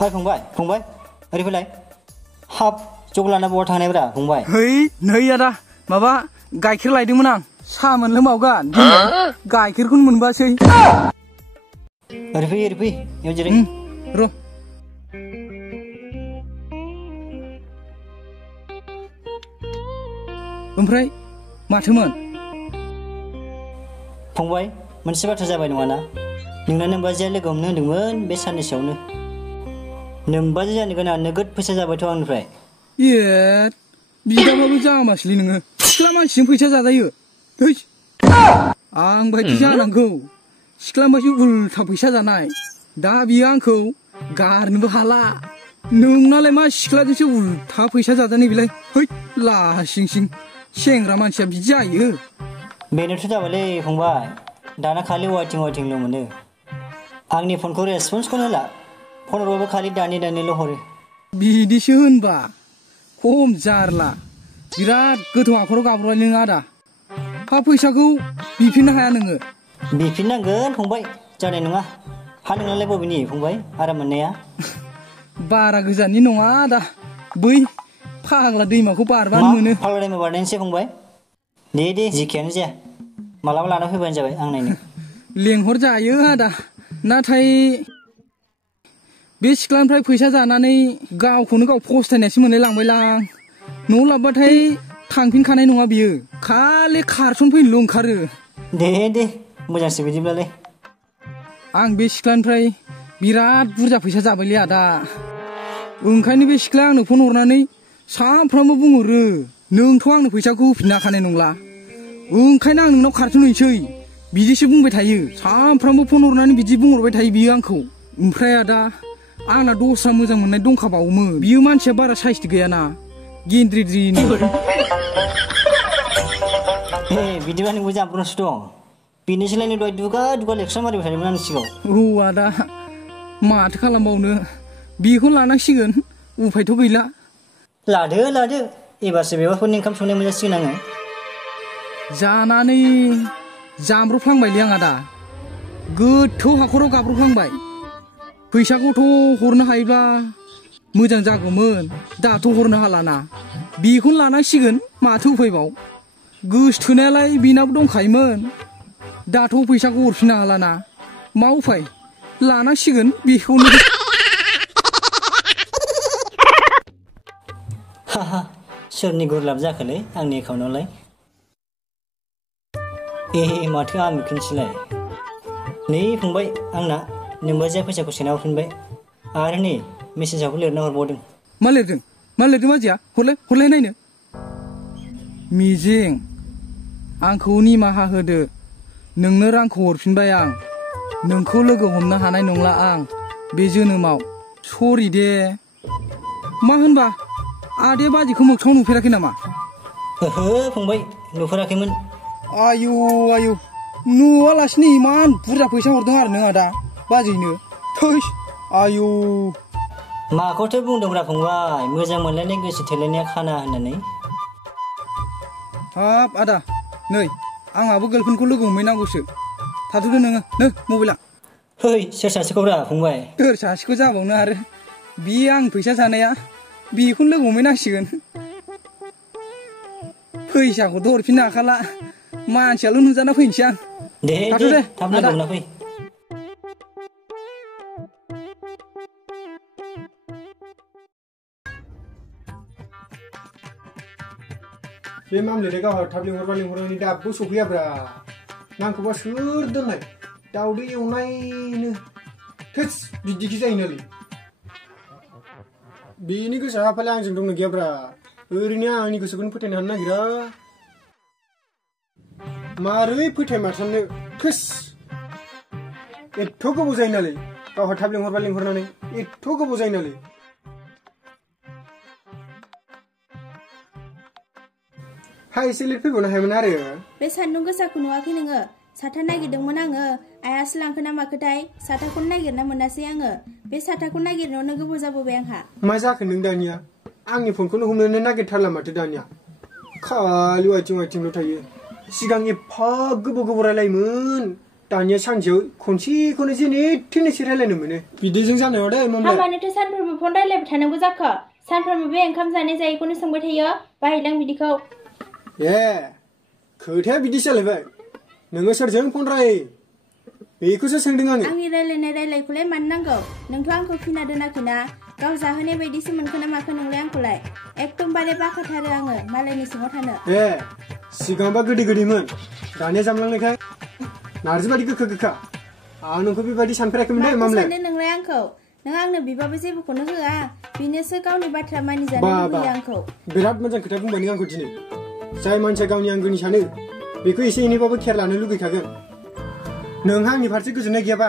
फंबाय फंबाय ओरै फैलाय हाब जगलाना बहा थांनायब्रा फंबाय है नै आदा माबा गाइखेर लायदोंमोन आं साहा मोनलोंबावगोन गाइखेरखौनो मोनबासै ओरै फै याव जिराय र' ओमफ्राय माथोमोन फंबाय मोनसे बाथ्रा जाबाय नङाना नोंना नोमबाजैया लोगो हमनो होनदोंमोन बे साननैसोआवनो नोमबाजै जानो गोनां नोगोद फैसा जाबायथ' आंनिफ्राय ए बिदाबाबो जामासैलै नोङो सिख्ला मानसिजों फैसा जाजायो आं बायदि जानांगौ सिख्ला मानसि उल्था फैसा जानाय दा बियो आंखौ गारनोबो हाला नोंनालाय मा सिख्लाजोंसो उल्था फैसा जाजानाय बेलाय है लासिंसिं सेंग्रा मानसिया बिदि जायो बेनोथ' जाबायलै फंबाय दाना खालि वाइटिंल' मोनो आंनि फनखौ रेसपन्सखौनो होला फन हरबाबो खालि दानिल' हरो बिदिसो होनबा खम जारला बिराद गोथौ हाखराव गाब्रबाय नों आदा हा फैसाखौ बिफिननो हाया नोङो बिफिननांगोन फंबाय जानाय नङा हा नोंनालाय बबेनि फंबाय आराम मोननाया बारा गोजाननि नङा आदा बै फाग्ला दैमाखौ बारबानो मोनो फाग्ला दैमा बारनायनिसै फंबाय दे जिखियानो जाया मालाबा लाना फैबानो जाबाय आं नायनो लेंहर जायो आदा नाथाय बे सिख्लानिफ्राय फैसा जानानै गावखौनो गाव फस्थायनायसो मोनलाय लांबायलां न'आव लाबबाथाय थांफिनखानाय नङा बियो खालि खारसन फैनोल' ओंखारो दे मोजांसो बिदिब्लालाय आं बे सिख्लानिफ्राय बिराद बुरजा फैसा जाबायलै आदा ओंखायनो बे सिख्लाया आंनो फन हरनानै सानफ्रामबो बुंहरो नोंथ' आंनो फैसाखौ होफिननो हाखानाय नंला ओंखायनो आं नोंनाव खारफिनहैसै बिदिसो बुंबाय थायो सानफ्रामबो फन हरनानै बिदि बुंहरबाय थायो बियो आंखौ ओमफ्राय आदा आंना दस्रा मोजां मोननाय दंखाबावोमोन बियो मानसिया बारा साइसथ गैयाना गेन्द्रिद्रिनो बिदिबा नोंबो जामब्रनोसो दं बेनोसोलाय नों दहाय दुगा लेक्सार मारिबाय थादोंमोन आंनि सिगाङाव औ आदा माथो खालामबावनो बेखौनो लानांसिगोन उफायथ' गैला लादो एबारसो बेवाफोरनि ओंखाम संनाय मोनजासिगोन आङो जानानै जामब्रफ्लांबायलै आं आदा गोथौ हाखराव गाब्रफ्लांबाय फैसाखौथ' हरनो हायोब्ला मोजां जागौमोन दाथ' हरनो हालाना बेखौनो लानांसिगोन माथो उफायबाव गोसथोनायालाय बेनाबो दंखायोमोन दाथ' फैसाखौ हरफिननो हालाना मा उफाय लानांसिगोन बेखौनो सोरनि गुरलाब जाखोलै आंनि एकाउन्टआवलाय माथो आमिखोनसैलाय नै फंबाय आंना नोमबाजैया फैसाखौ सोना हरफिनबाय आरो नै मेसेजावबो लिरना हरबावदों मा लिरदों बाजैया हरलाय नायनो मिजिं आंखौ निमाहा होदो नोंनो रांखौ हरफिनबाय आं नोंखौ लोगो हमनो हानाय नंला आं बे जोनोमाव सरि दे मा होनबा आदाया बाजैखौ मोगथाङाव नुफेराखै नामा ओहो फंबाय नुफेराखैमोन आयु नुवालासिनो इमान बुरजा फैसा हरदों आरो नों आदा बाजैनो थैस आयु माखौथो बुंदोंब्रा फंबाय मोजां मोनलायनाय गोसो थोलायनाया खाना होननानै हाब आदा नै आंहाबो गार्लफ्रेन्डखौ लोगो हमहैनांगौसो थाथ'दो नोङो मबाइला सोर सासेखौब्रा फंबाय सोर सासेखौ जाबावनो आरो बे आं फैसा जानाया बेखौनो लोगो हमहैनांसिगोन फैसाखौथ' हरफिननो हाखाला मानसियाल' नुजाना फैनोसै आं दे थाब लोगो हमना फै बे मामलेदे गावहा थाब लिंहरनायनि दाबो सफैयाब्रा नांखौबा सोर दोननाय दाउदै एवनायनो थोस बिदिखि जायोनालै बेनि गोसोआ हाफालाय आंजों दंनो गैयाब्रा ओरैनो आंनि गोसोखौनो फोथायनो हानो नागिरा मारै फोथायमारसाननो थोस एथ' गोबाव जायोनालै गावहा थाब लिंहरनानै एथ' गोबाव जायोनालै हा एसे लेट फैबावनो हायोमोन आरो बे सान्दुं गोसाखौ नुवाखै नोङो साथा नागिरदोंमोन आङो आइयासो लांखो ना माखोथाय साथाखौनो नागिरना मोनासै आङो बे साथाखौ नागिरनायावनो गोबाव जाबोबाय आंहा मा जाखो नों दानिया आंनि फनखौनो हमनोनो नागिरथारला माथो दानिया खालि वाइटिंल' थायो सिगां एफा गोबाव रायलायोमोन दानिया सानसेयाव खनसेखौनो जेने थेनेसै रायलायनो मोनो बिदिजों जानायाव दे मामलाय हामानोथ' सानफ्रोमबो फन रायलायबाय थानांगौ जाखो सानफ्रोमबो बे ओंखाम जानाय जायैखौनो सोंबाय थायो बाहायलां बिदिखौ ए खोथाया बिदि जालायबाय नोङो सोरजों फन राय बेखौसो सोंदों आङो आंनि रायलायखौलाय मानो नांगौ नोंथ' आंखौ फिना दोनाखैना गाव जाहोनाय बायदिसो मोनखोना माखो नोंलाय आंखौलाय एकदमबारे बाखाथारो आङो मालायनि सिङाव थानो ए सिगांबा गोदैमोन दानिया जामलांनायखाय नारजि बायदि गोखा आं नोंखौ बेबायदि सानफेराखैमोन दे मामलाय सानदों नोंलाय आंखौ नों आंनो बिबाबो जेबोखौनो होआ बेनोसो गावनि बाथ्रा मानिजानो लुबैयो आंखौ बिराद मोजां खोथा बुंबाय नों आंखौ दिनै जाय मानसिया गावनि आंगोनि सानो बेखौ एसे एनैबाबो खेर लानो लुगैखागोन नोंहा आंनि फारसे गोजोननाय गैयाबा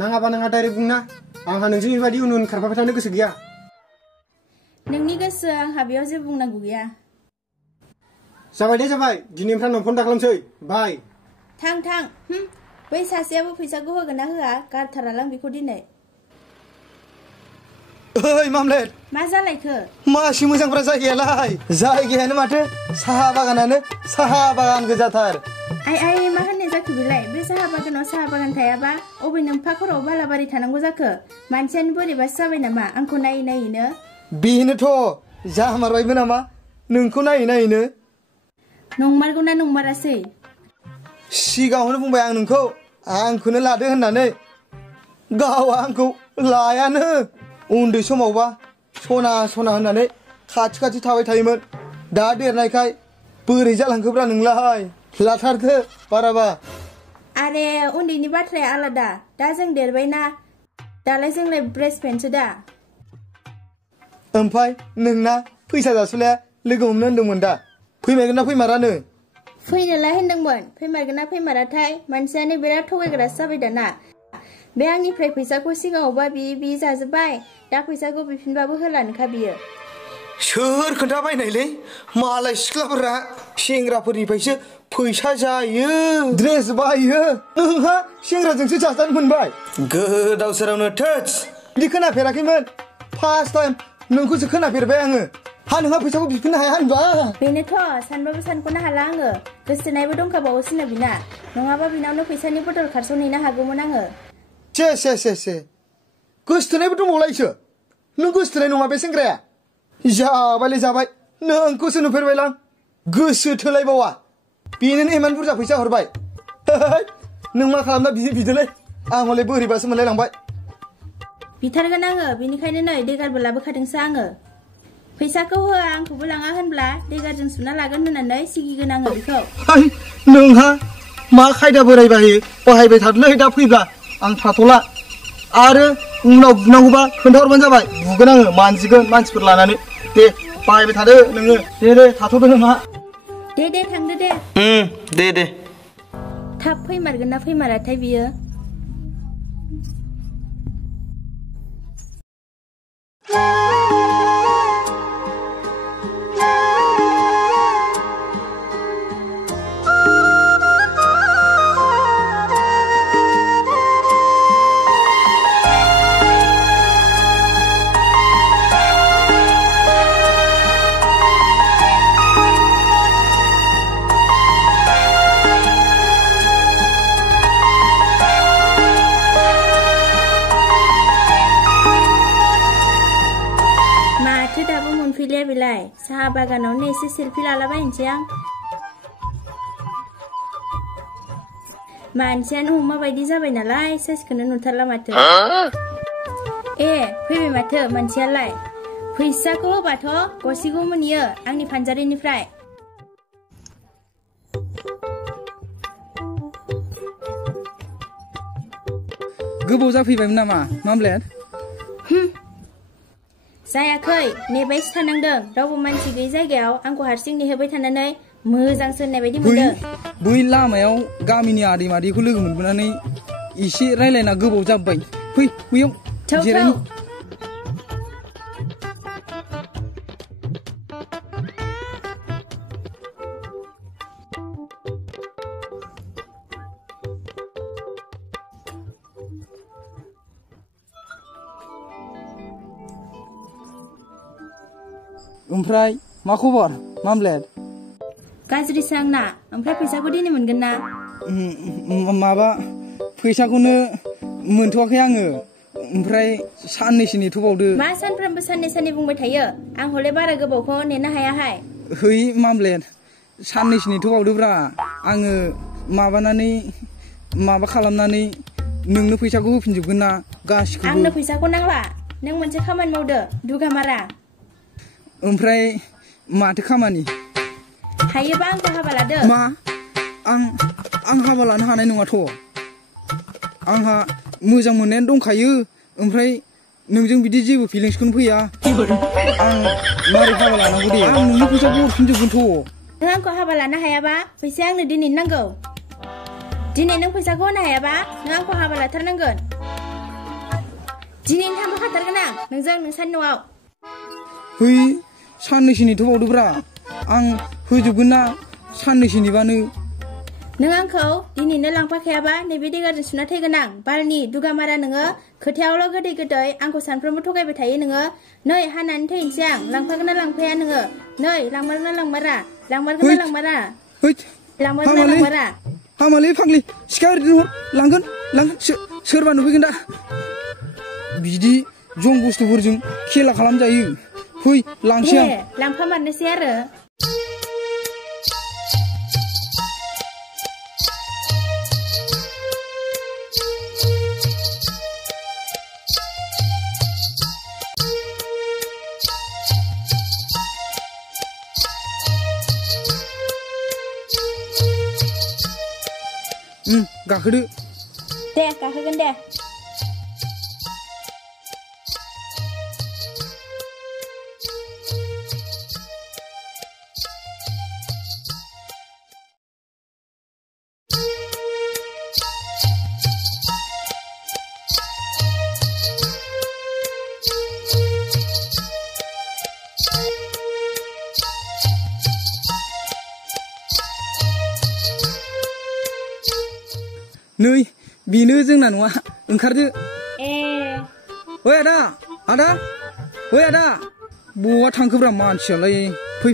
नाङाबा नाङा डाइरेक्ट बुंना आंहा नोंजों बेबायदि उन खारफाबाय थानो गोसो गैया नोंनि गोसो आंहा बेयाव जेबो बुंनांगौ गैया जाबाय दे जाबाय दिनैनिफ्राय नों फन दाखालामसै बाय थां बै सासेयाबो फैसाखौ होगोन ना होआ गारथारालां बेखौ दिनै ओइ मामलेट मा जालायखो मासि मोजांफ्रा जायगायानो माथो साहा बागान गोजाथार आइ मा होननाय जाखो बेलाय बे साहा बागानाव साहा बागान थायाबा अबे नोंफा खराव बालाबारि थानांगौ जाखो मानसियानो बोरैबासो जाबाय नामा आंखौ नायैनो बेनोथ' जामारबायबो नामा नोंखौ नायैनो नंमारगौना नंमारासै सिगाङावनो बुंबाय आं नोंखौ आंखौनो लादो होननानै गावा आंखौ लायानो उन्दै समावबा सना होननानै खाथि थाबाय थायोमोन दा देरनायखाय बोरै जालांखोब्रा नोंलाय लाथारखो बाराबा आरे उन्दैनि बाथ्राया आलादा दा जों देरबायना दालाय जोंलाय ब्रेसफ्रेन्डसो दा ओमफ्राय नोंना फैसा जासुलाया लोगो हमनो होनदोंमोन दा फैमारगोन ना फैमारानो फैनोलाय होनदोंमोन फैमारगोन ना फैमाराथाय मानसियानो बिराद थगायग्रासो जाबाय दाना बे आंनिफ्राय फैसाखौ सिगाङावबा बि जाजोब्बाय दा फैसाखौ बिफिनबाबो होलानोखा बियो सोर खोन्थाबायनायलै मालाय सिख्लाफोरा सेंग्राफोरनिफ्रायसो फैसा जायो ड्रेस बायो नोंहा सेंग्राजोंसो जाजानो मोनबाय गोदाव सोरावनो थोस बिदि खोनाफेराखैमोन फार्स्ट टाइम नोंखौसो खोनाफेरबाय आङो नोंहा फैसाखौ बिफिननो हाया होनबा बेनोथ' सानबाबो सानख'नो हाला आङो गोसोथोनायबो दंखाबावोसोनो बिना नङाबा बिनावनो फैसानि बदल खारस'नहैनो हागौमोन आङो से गोसोथोनायबो दंबावलायसो नों गोसोथोनाय नङा बे सेंग्राया जाबाय नोंखौसो नुफेरबायलां गोसो थोलायबावा बेनो इमान बुरजा फैसा हरबाय नों मा खालामना बिदोलै आं हले बोरैबासो मोनलायलांबाय बिथारगोन आङो बेनिखायनो नै देगारबो लाबोखादोंसो आङो फैसाखौ होआ आंखौबो लाङा होनब्ला देगारजों सुना लागोन होननानै सिगिगोन आङो बेखौ नोंहा मा खायदा बाहायबाय थादोलै दा फैब्ला आं थाथ'ला आरो उनाव बुनांगौबा खोन्थाहरबानो जाबाय बुगोन आङो मानजिगोन मानसिफोर लानानै दे बाहायबाय थादो नोङो दे थाथ'दो नोंहा दे थांदो दे थाब फैमारगोन ना फैमाराथाय बियो बिलाय साहा बागानावनो एसे सेल्फि लालाबायनोसै आं मानसियानो अमा बायदि जाबाय नालाय साइसखौनो नुथारला माथो ए फैबाय माथो मानसियालाय फैसाखौ होबाथ' गसिखौ मोनियो आंनि फानजारिनिफ्राय गोबाव जाफैबायमोन नामा मामलेट जायाखै नेबायसो थानांदों रावबो मानसि गैयै जायगायाव आंखौ हारसिं नेहोबाय थानानै मोजांसो होननाय बायदि मोनदों बै लामायाव गामिनि आदै मादैखौ लोगो मोनबोनानै एसे रायलायना गोबाव जाबाय फै बैयाव जिरायनि ओमफ्राय मा खबर मामलेट गाज्रिसो आंना ओमफ्राय फैसाखौ दिनै मोनगोन ना माबा फैसाखौनो मोनथ'वाखै आङो ओमफ्राय साननैसो नेथ'बावदो मा सानफ्रोमबो साननै बुंबाय थायो आं हले बारा गोबावखौ नेनो हायाहाय है मामलेट साननैसो नेथ'बावदोब्रा आङो माबा खालामनानै नोंनो फैसाखौ होफिनजोबगोन ना गासिखौबो आंनो फैसाखौ नांला नों मोनसे खामानि मावदो दुगामारा ओमफ्राय माथो खामानि हायोबा आंखौ हाबा लादो मा आं हाबा लानो हानाय नङाथ' आंहा मोजां मोननायानो दंखायो ओमफ्राय नोंजों बिदि जेबो फिलिंसखौनो फैया आं मारै हाबा लानांगौ दे आं नोंनो फैसाखौ हरफिनजोबगोनथ' नों आंखौ हाबा लानो हायाबा फैसाया आंनो दिनै नांगौ दिनै नों फैसाखौ होनो हायाबा नों आंखौ हाबा लाथारनांगोन दिनैनो थांफाखाथारगोन आं नोंजों नोंसानि न'आव है साननैसो नेथ'बावदोब्रा आं होजोबगोन ना साननैसो नेबानो नों आंखौ दिनैनो लांफाखायाबा नैबे देगारजों सुना थैगोन आं बालनि दुगामारा नोङो खोथायावल' गोदै आंखौ सानफ्रोमबो थगायबाय थायो नोङो नै हानानै थैनोसै आं लांफागोन ना लांफाया नोङो नै लांमारगोन ना लांमारा हामालै फाग्लि सिखा ओरैनो हर लांगोन सोरबा नुफैगोन दा बिदि जं बुस्थुफोरजों खेला खालामजायो फै लांसै आं लांफा मारनोसै आरो गाखोदो दे गाखोगोन दे नै बेनो जोंना नङा ओंखारदो ओइ आदा बहा थांखोब्रा मानसियालाय फै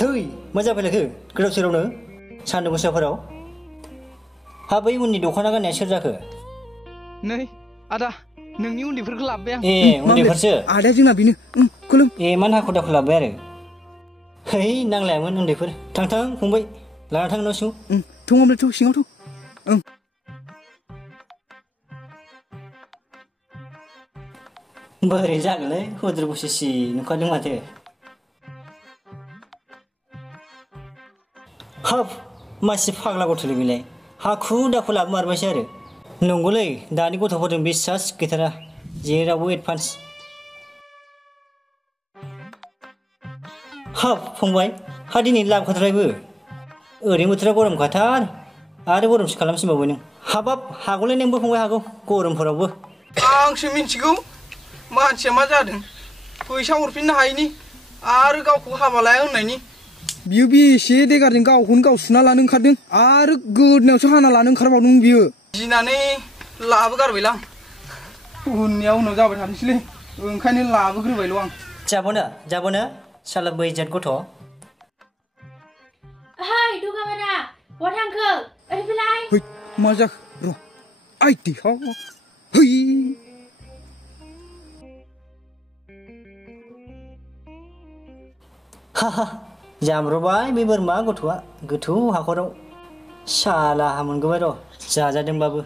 थै मोजां फैलायखो गोदाव सोरावनो सान्दुं गोसाफोराव हा बै उननि दख'ना गाननाया सोर जाखो नै आदा नोंनि उन्दैफोरखौ लाबोबाय आं उन्दैफोरसो आदाया जोंना बेनो खुलुम मान हाखु दाखु लाबोबाय आरो है नांलायामोन उन्दैफोर थां फंबाय लाना थां न' सिङाव थङाब्लाथ' सिङावथ' बोरै जागोनलै हुद्र बोसोरसि नुखादों माथो हाब मासे फाग्ला गथ'लै बेलाय हाखु दाखु लाबोमारबायसो आरो नंगौलै दानि गथ'फोरजों बिसास गैथारा जेरावबो एडभान्स हाब फंबाय हा दिनै लाबोखाथारबायबो ओरैनो बोथोरा गरमखाथार आरो गरमसो खालामसिनबावबाय नों हाबाब हागौलै नोंबो फंबाय हागौ गरमफोरावबो आंसो मिन्थिगौ मानसिया मा जादों फैसा हरफिननो हायैनि आरो गावखौ हाबा लाया होननायनि बियो बेसे देगारजों गावखौनो गाव सुना लानो ओंखारदों आरो गोदनायावसो हाना लानो ओंखारबावदों बियो गिनानै लाबोगारबायलां उनाव जाबाय थानोसैलै ओंखायनो लाबोग्रोबायल' आं जाबोनो साला बैजात गथ' हाय दुगामारा बहा थांखो ओरै फैलाय है मा जाखो र' आइ देहा है जाम्रबाय बे बोरमा गथ'आ गोथौ हाखराव साला मोनगोबाय र' जाजादोंबाबो